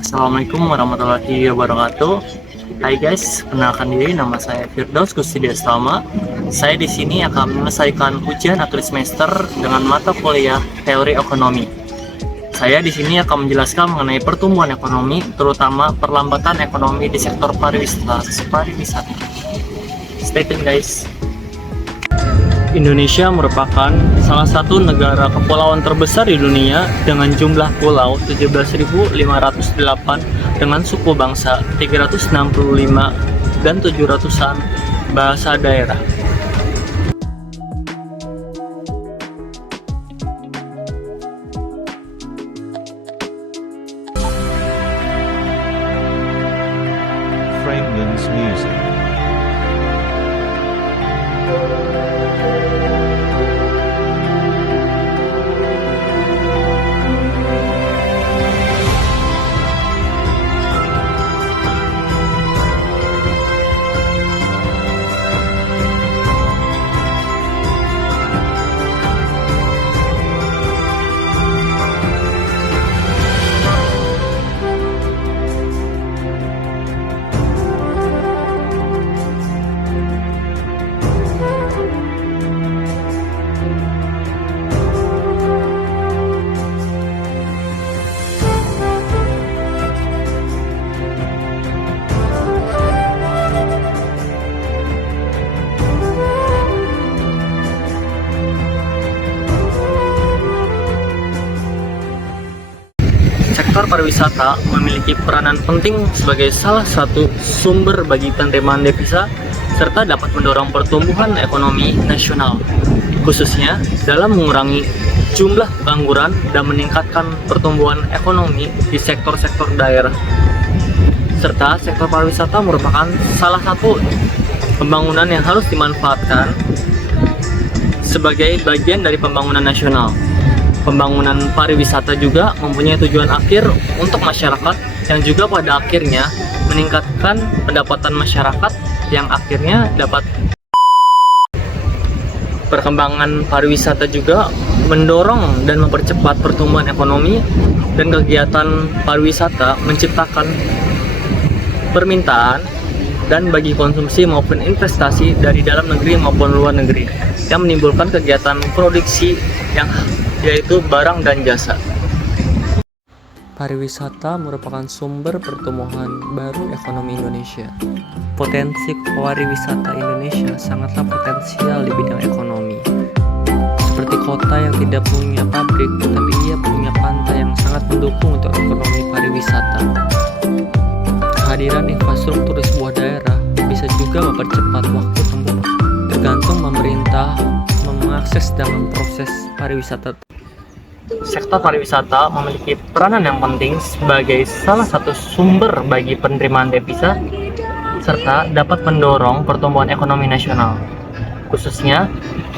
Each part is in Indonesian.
Assalamualaikum warahmatullahi wabarakatuh. Hai guys, kenalkan diri, nama saya Firdaus Kustidiastama. Saya di sini akan menyelesaikan ujian akhir semester dengan mata kuliah teori ekonomi. Saya di sini akan menjelaskan mengenai pertumbuhan ekonomi, terutama perlambatan ekonomi di sektor pariwisata. Stay tune guys. Indonesia merupakan salah satu negara kepulauan terbesar di dunia dengan jumlah pulau 17.508 dengan suku bangsa 365 dan 700-an bahasa daerah. Framelands Music. Sektor pariwisata memiliki peranan penting sebagai salah satu sumber bagi penerimaan devisa serta dapat mendorong pertumbuhan ekonomi nasional, khususnya dalam mengurangi jumlah pengangguran dan meningkatkan pertumbuhan ekonomi di sektor-sektor daerah. Serta sektor pariwisata merupakan salah satu pembangunan yang harus dimanfaatkan sebagai bagian dari pembangunan nasional. Pembangunan pariwisata juga mempunyai tujuan akhir untuk masyarakat yang juga pada akhirnya meningkatkan pendapatan masyarakat yang akhirnya dapat. Perkembangan pariwisata juga mendorong dan mempercepat pertumbuhan ekonomi, dan kegiatan pariwisata menciptakan permintaan dan bagi konsumsi maupun investasi dari dalam negeri maupun luar negeri yang menimbulkan kegiatan produksi yang yaitu barang dan jasa. Pariwisata merupakan sumber pertumbuhan baru ekonomi Indonesia. Potensi pariwisata Indonesia sangatlah potensial di bidang ekonomi. Seperti kota yang tidak punya pabrik, tapi ia punya pantai yang sangat mendukung untuk ekonomi pariwisata. Kehadiran infrastruktur di sebuah daerah bisa juga mempercepat waktu tempuh, tergantung pemerintah mengakses dan memproses pariwisata. Sektor pariwisata memiliki peranan yang penting sebagai salah satu sumber bagi penerimaan devisa serta dapat mendorong pertumbuhan ekonomi nasional, khususnya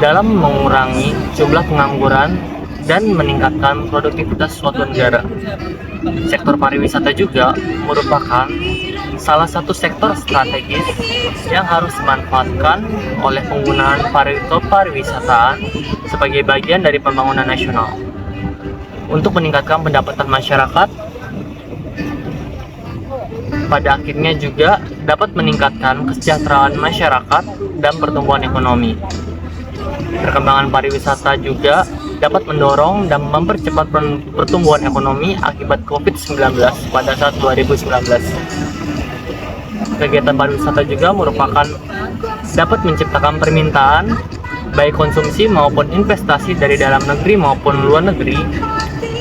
dalam mengurangi jumlah pengangguran dan meningkatkan produktivitas suatu negara. Sektor pariwisata juga merupakan salah satu sektor strategis yang harus dimanfaatkan oleh penggunaan pariwisataan sebagai bagian dari pembangunan nasional untuk meningkatkan pendapatan masyarakat. Pada akhirnya juga dapat meningkatkan kesejahteraan masyarakat dan pertumbuhan ekonomi. Perkembangan pariwisata juga dapat mendorong dan mempercepat pertumbuhan ekonomi akibat COVID-19 pada saat 2019. Kegiatan pariwisata juga merupakan dapat menciptakan permintaan baik konsumsi maupun investasi dari dalam negeri maupun luar negeri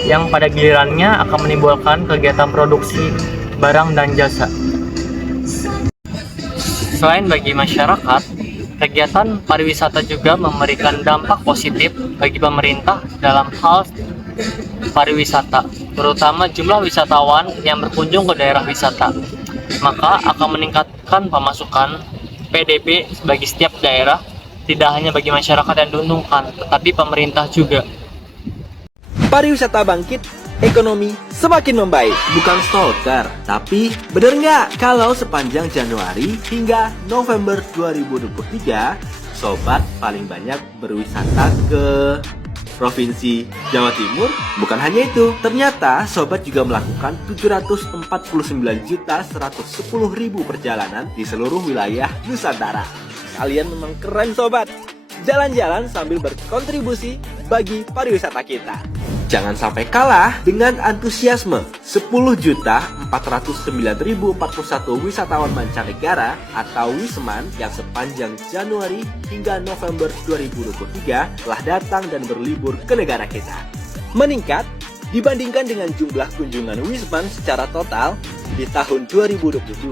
yang pada gilirannya akan menimbulkan kegiatan produksi barang dan jasa. Selain bagi masyarakat, kegiatan pariwisata juga memberikan dampak positif bagi pemerintah dalam hal pariwisata, terutama jumlah wisatawan yang berkunjung ke daerah wisata, maka akan meningkatkan pemasukan PDB bagi setiap daerah, tidak hanya bagi masyarakat yang diuntungkan, tetapi pemerintah juga. Pariwisata bangkit Ekonomi semakin membaik. Bukan stalker, tapi bener nggak kalau sepanjang Januari hingga November 2023, sobat paling banyak berwisata ke Provinsi Jawa Timur? Bukan hanya itu, ternyata sobat juga melakukan 749.110.000 perjalanan di seluruh wilayah Nusantara. Kalian memang keren sobat. Jalan-jalan sambil berkontribusi bagi pariwisata kita. Jangan sampai kalah dengan antusiasme 10.409.041 wisatawan mancanegara atau Wisman yang sepanjang Januari hingga November 2023 telah datang dan berlibur ke negara kita. Meningkat dibandingkan dengan jumlah kunjungan Wisman secara total di tahun 2022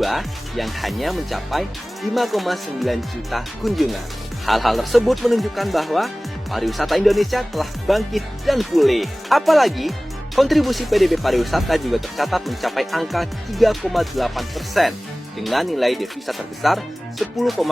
yang hanya mencapai 5,9 juta kunjungan. Hal-hal tersebut menunjukkan bahwa pariwisata Indonesia telah bangkit dan pulih. Apalagi, kontribusi PDB pariwisata juga tercatat mencapai angka 3,8% dengan nilai devisa terbesar 10,46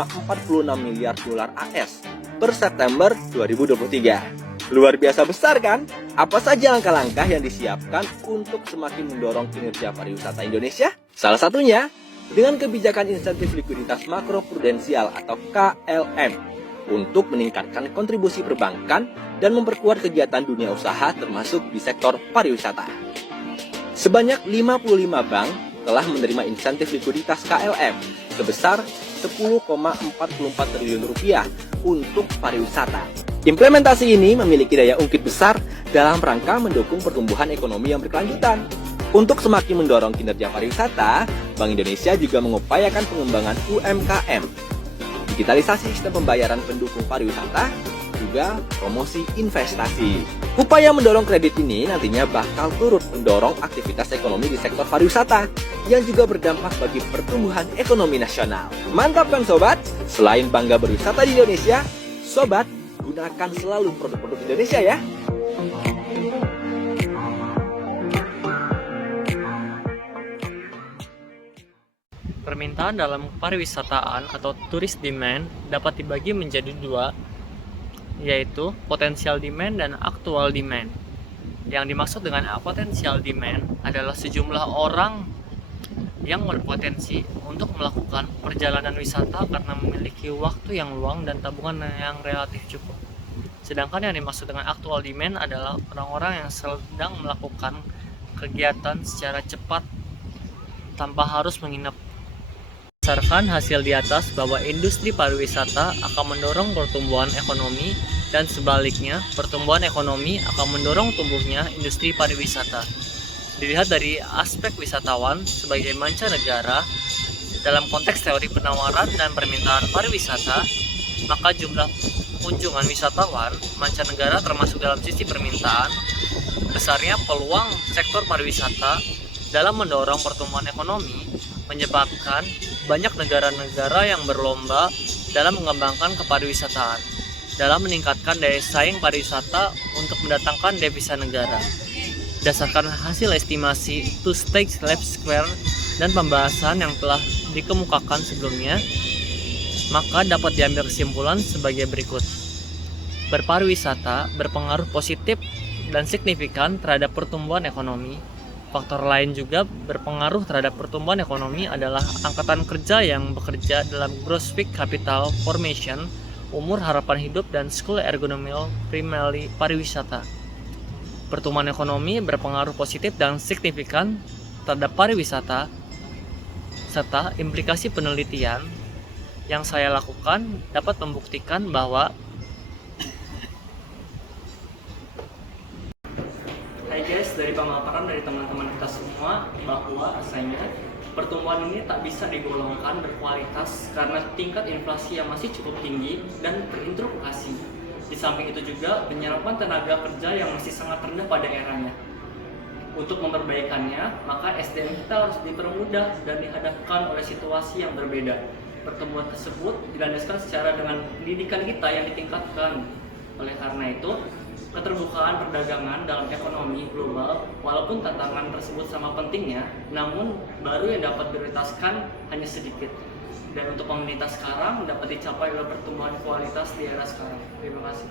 miliar dolar AS per September 2023. Luar biasa besar kan? Apa saja langkah-langkah yang disiapkan untuk semakin mendorong kinerja pariwisata Indonesia? Salah satunya dengan kebijakan insentif likuiditas makroprudensial atau KLM untuk meningkatkan kontribusi perbankan dan memperkuat kegiatan dunia usaha termasuk di sektor pariwisata. Sebanyak 55 bank telah menerima insentif likuiditas KLM sebesar 10,44 triliun rupiah untuk pariwisata. Implementasi ini memiliki daya ungkit besar dalam rangka mendukung pertumbuhan ekonomi yang berkelanjutan. Untuk semakin mendorong kinerja pariwisata, Bank Indonesia juga mengupayakan pengembangan UMKM, digitalisasi sistem pembayaran pendukung pariwisata, juga promosi investasi. Upaya mendorong kredit ini nantinya bakal turut mendorong aktivitas ekonomi di sektor pariwisata yang juga berdampak bagi pertumbuhan ekonomi nasional. Mantap kan sobat? Selain bangga berwisata di Indonesia, sobat gunakan selalu produk-produk Indonesia ya. Permintaan dalam pariwisataan atau tourist demand dapat dibagi menjadi dua, yaitu potensial demand dan actual demand. Yang dimaksud dengan potensial demand adalah sejumlah orang yang berpotensi untuk melakukan perjalanan wisata karena memiliki waktu yang luang dan tabungan yang relatif cukup. Sedangkan yang dimaksud dengan actual demand adalah orang-orang yang sedang melakukan kegiatan secara cepat tanpa harus menginap. Berdasarkan hasil di atas bahwa industri pariwisata akan mendorong pertumbuhan ekonomi dan sebaliknya pertumbuhan ekonomi akan mendorong tumbuhnya industri pariwisata. Dilihat dari aspek wisatawan sebagai mancanegara dalam konteks teori penawaran dan permintaan pariwisata, maka jumlah kunjungan wisatawan mancanegara termasuk dalam sisi permintaan, besarnya peluang sektor pariwisata dalam mendorong pertumbuhan ekonomi menyebabkan banyak negara-negara yang berlomba dalam mengembangkan kepariwisataan, dalam meningkatkan daya saing pariwisata untuk mendatangkan devisa negara. Berdasarkan hasil estimasi Two Stakes Lab Square dan pembahasan yang telah dikemukakan sebelumnya, maka dapat diambil kesimpulan sebagai berikut. Berpariwisata berpengaruh positif dan signifikan terhadap pertumbuhan ekonomi. Faktor lain juga berpengaruh terhadap pertumbuhan ekonomi adalah angkatan kerja yang bekerja dalam gross peak capital formation, umur harapan hidup, dan school ergonomi primarily pariwisata. Pertumbuhan ekonomi berpengaruh positif dan signifikan terhadap pariwisata, serta implikasi penelitian yang saya lakukan dapat membuktikan bahwa dari pemaparan dari teman-teman kita semua bahwa rasanya pertumbuhan ini tak bisa digolongkan berkualitas karena tingkat inflasi yang masih cukup tinggi dan terinterupsi. Di samping itu juga penyerapan tenaga kerja yang masih sangat rendah pada eranya. Untuk memperbaikannya, maka SDM kita harus dipermudah dan dihadapkan oleh situasi yang berbeda. Pertumbuhan tersebut dilandaskan secara dengan pendidikan kita yang ditingkatkan. Oleh karena itu, keterbukaan perdagangan dalam ekonomi global, walaupun tantangan tersebut sama pentingnya, namun baru yang dapat prioritaskan hanya sedikit. Dan untuk komunitas sekarang dapat dicapai oleh pertumbuhan kualitas di era sekarang. Terima kasih.